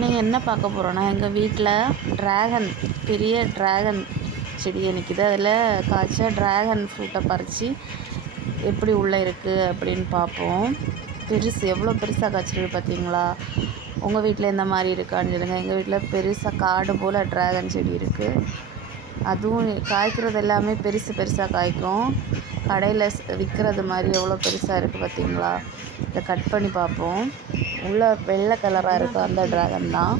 நீங்கள் என்ன பார்க்க போகிறோன்னா எங்கள் வீட்டில் பெரிய ட்ராகன் செடியை நிற்கிது. அதில் காய்ச்ச ட்ராகன் ஃப்ரூட்டை பறித்து எப்படி உள்ளே இருக்குது அப்படின்னு பார்ப்போம். எவ்வளோ பெருசாக காய்ச்சிருக்கு பார்த்தீங்களா? உங்கள் வீட்டில் இந்த மாதிரி இருக்கான்னு சொல்லுங்கள். எங்கள் வீட்டில் பெருசாக காடு போல் ட்ராகன் செடி இருக்குது. அதுவும் காய்க்கிறது எல்லாமே பெருசாக காய்க்கும். கடையில் விற்கிறது மாதிரி எவ்வளோ பெருசாக இருக்குது பார்த்தீங்களா? இதை கட் பண்ணி பார்ப்போம். உள்ளே வெள்ளை கலராக இருக்குது, அந்த ட்ராகன் தான்.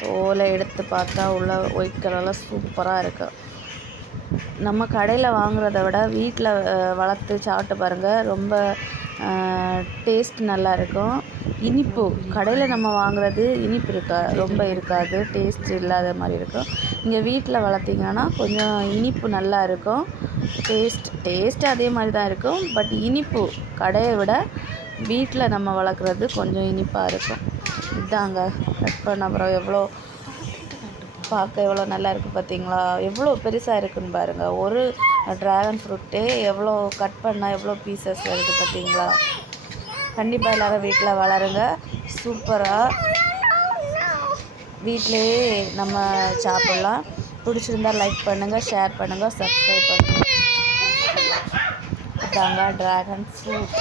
தோலை எடுத்து பார்த்தா உள்ள ஒயிட் கலரில் சூப்பராக இருக்குது. நம்ம கடையில் வாங்குறத விட வீட்டில் வளர்த்து சாப்பிட்டு பாருங்கள், ரொம்ப டேஸ்ட் நல்லா இருக்கும். இனிப்பு கடையில் நம்ம வாங்குறது இனிப்பு ரொம்ப இருக்காது, டேஸ்ட் இல்லாத மாதிரி இருக்கும். இங்கே வீட்டில் வளர்த்திங்கன்னா கொஞ்சம் இனிப்பு நல்லா இருக்கும். டேஸ்ட் அதே மாதிரி தான் இருக்கும். பட் இனிப்பு கடையை விட வீட்டில் நம்ம வளர்க்குறது கொஞ்சம் இனிப்பாக இருக்கும். இதாங்க கட் பண்ண அப்புறம் பார்க்க எவ்வளோ நல்லா இருக்குது பார்த்தீங்களா? எவ்வளோ பெருசாக இருக்குதுன்னு பாருங்கள். ஒரு ட்ராகன் ஃப்ரூட்டே எவ்வளோ கட் பண்ணால் எவ்வளோ பீசஸ் இருக்குது பார்த்தீங்களா? கண்டிப்பாக எல்லோரும் வீட்டில் வளருங்க. சூப்பராக வீட்டிலையே நம்ம சாப்பிட்லாம். பிடிச்சிருந்தால் லைக் பண்ணுங்கள், ஷேர் பண்ணுங்கள், சப்ஸ்கிரைப் பண்ணுங்கள். இதாங்க ட்ராகன் ஃப்ரூட்.